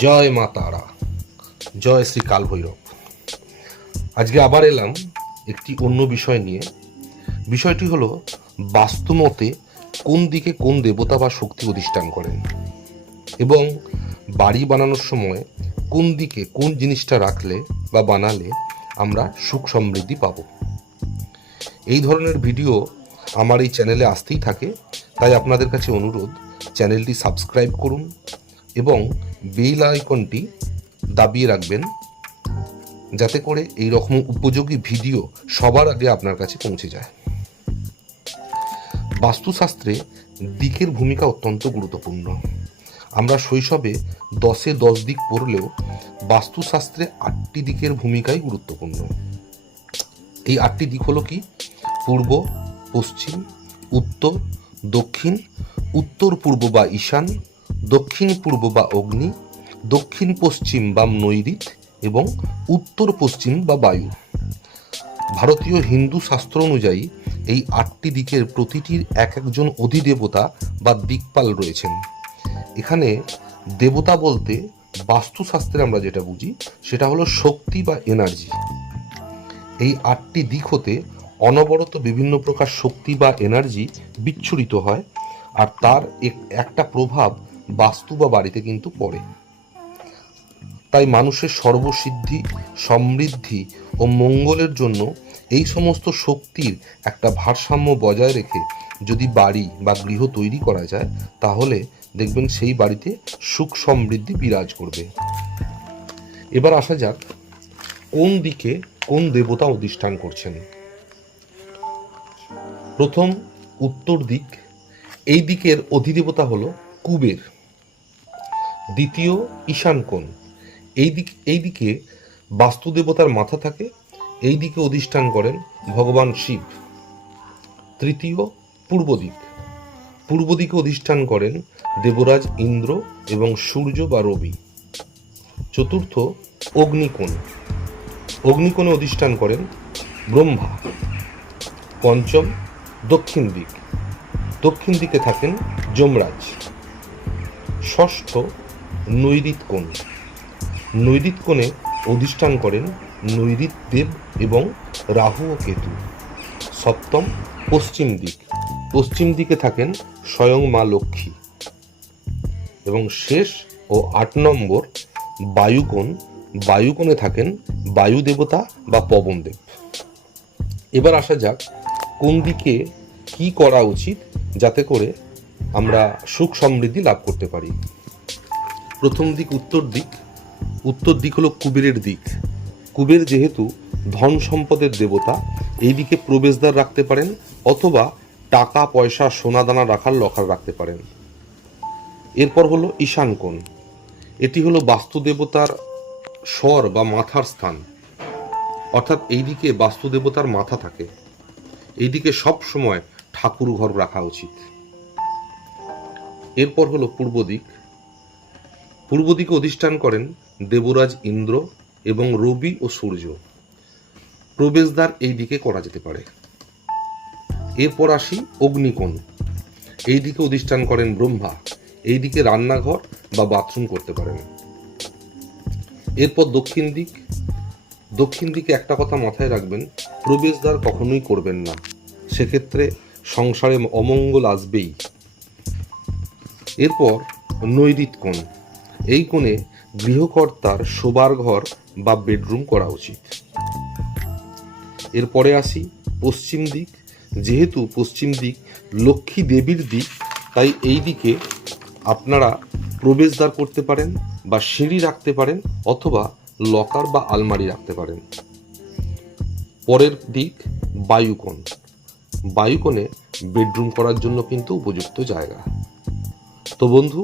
জয় মা তারা। জয় শ্রী কাল ভৈরব আজকে আবার এলাম একটি অন্য বিষয় নিয়ে। বিষয়টি হলো বাস্তুমতে কোন দিকে কোন দেবতা বা শক্তি অধিষ্ঠান করেন এবং বাড়ি বানানোর সময় কোন দিকে কোন জিনিসটা রাখলে বা বানালে আমরা সুখ সমৃদ্ধি পাব। এই ধরনের ভিডিও আমার এই চ্যানেলে আসতেই থাকে, তাই আপনাদের কাছে অনুরোধ, চ্যানেলটি সাবস্ক্রাইব করুন এবং বেল আইকনটি দাবিয়ে রাখবেন যাতে করে এই রকম উপযোগী ভিডিও সবার আগে আপনার কাছে পৌঁছে যায়। বাস্তুশাস্ত্রে দিকের ভূমিকা অত্যন্ত গুরুত্বপূর্ণ। আমরা শৈশবে দশে দশ দিক পড়লেও বাস্তুশাস্ত্রে আটটি দিকের ভূমিকাই গুরুত্বপূর্ণ। এই আটটি দিক হলো কি? পূর্ব, পশ্চিম, উত্তর, দক্ষিণ উত্তর পূর্ব বা ঈশান দক্ষিণ পূর্ব বা অগ্নি, দক্ষিণ পশ্চিম বা নৈরিত, এবং উত্তর পশ্চিম বা বায়ু। ভারতীয় হিন্দু শাস্ত্র অনুযায়ী এই আটটি দিকের প্রতিটির এক একজন অধিদেবতা বা দিকপাল রয়েছেন। এখানে দেবতা বলতে বাস্তুশাস্ত্রে আমরা যেটা বুঝি, সেটা হলো শক্তি বা এনার্জি এই আটটি দিক হতে অনবরত বিভিন্ন প্রকার শক্তি বা এনার্জি বিচ্ছুরিত হয়, আর তার এক- একটা প্রভাব বাস্তু বা বাড়িতে কিন্তু পড়ে। তাই মানুষের সর্বসিদ্ধি, সমৃদ্ধি ও মঙ্গলের জন্য এই সমস্ত শক্তির একটা ভারসাম্য বজায় রেখে যদি বাড়ি বা গৃহ তৈরি করা যায়, তাহলে দেখবেন সেই বাড়িতে সুখ সমৃদ্ধি বিরাজ করবে। এবার আসা যাক কোন দিকে কোন দেবতা অধিষ্ঠান করছেন। প্রথম, উত্তর দিক। এই দিকের অধিদেবতা হলো কুবের। দ্বিতীয় ঈশান কোণ। এই দিক, এই দিকে বাস্তুদেবতার মাথা থাকে, এই দিকে অধিষ্ঠান করেন ভগবান শিব। তৃতীয় পূর্ব দিক পূর্ব দিকে অধিষ্ঠান করেন দেবরাজ ইন্দ্র এবং সূর্য বা রবি। চতুর্থ অগ্নিকোণ। অগ্নিকোণে অধিষ্ঠান করেন ব্রহ্মা। পঞ্চম দক্ষিণ দিক। দক্ষিণ দিকে থাকেন যমরাজ। ষষ্ঠ নৈরিত কোণ। নৈরিত কোণে অধিষ্ঠান করেন নৈরিত দেব এবং রাহু ও কেতু। সপ্তম পশ্চিম দিক। পশ্চিম দিকে থাকেন স্বয়ং মা লক্ষ্মী। এবং শেষ ও আট নম্বর বায়ুকোণ। বায়ুকোণে থাকেন বায়ু দেবতা বা পবন দেব। এবার আসা যাক কোন দিকে কি করা উচিত যাতে করে আমরা সুখ সমৃদ্ধি লাভ করতে পারি। প্রথম দিক, উত্তর দিক। উত্তর দিক হলো কুবেরের দিক। কুবের যেহেতু ধন সম্পদের দেবতা, এই দিকে প্রবেশদ্বার রাখতে পারেন অথবা টাকা, পয়সা, সোনা দানা রাখার লকার রাখতে পারেন। এরপর হলো ঈশান কোণ। এটি হলো বাস্তু দেবতার স্বর বা মাথার স্থান। অর্থাৎ এই দিকে বাস্তু দেবতার মাথা থাকে। এইদিকে সব সময় ঠাকুর ঘর রাখা উচিত। এরপর হলো পূর্ব দিক। পূর্ব দিকে অধিষ্ঠান করেন দেবরাজ ইন্দ্র এবং রবি ও সূর্য। প্রবেশদ্বার এই দিকে করা যেতে পারে। এরপর আসি অগ্নিকোণ। এই দিকে অধিষ্ঠান করেন ব্রহ্মা। এই দিকে রান্নাঘর বা বাথরুম করতে পারেন। এরপর দক্ষিণ দিক। দক্ষিণ দিকে একটা কথা মাথায় রাখবেন, প্রবেশদ্বার কখনোই করবেন না। সেক্ষেত্রে সংসারে অমঙ্গল আসবেই। এরপর নৈরিত কোণ। এই কোণে গৃহকর্তার শোবার ঘর বা বেডরুম করা উচিত। এরপরে আসি পশ্চিম দিক। যেহেতু পশ্চিম দিক লক্ষ্মী দেবীর দিক, তাই এই দিকে আপনারা প্রবেশদ্বার করতে পারেন বা সিঁড়ি রাখতে পারেন অথবা লকার বা আলমারি রাখতে পারেন। পরের দিক বায়ুকোণ। বায়ুকোণে বেডরুম করার জন্য কিন্তু উপযুক্ত জায়গা। তো বন্ধু,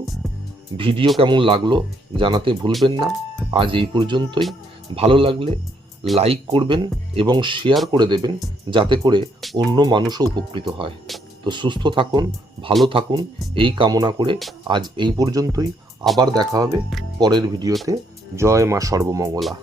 ভিডিও কেমন লাগল জানাতে ভুলবেন না। আজ এই পর্যন্তই। ভালো লাগলে লাইক করবেন এবং শেয়ার করে দেবেন যাতে করে অন্য মানুষও উপকৃত হয়। তো সুস্থ থাকুন, ভালো থাকুন, এই কামনা করে আজ এই পর্যন্তই। আবার দেখা হবে পরের ভিডিওতে। জয় মা সর্বমঙ্গলা।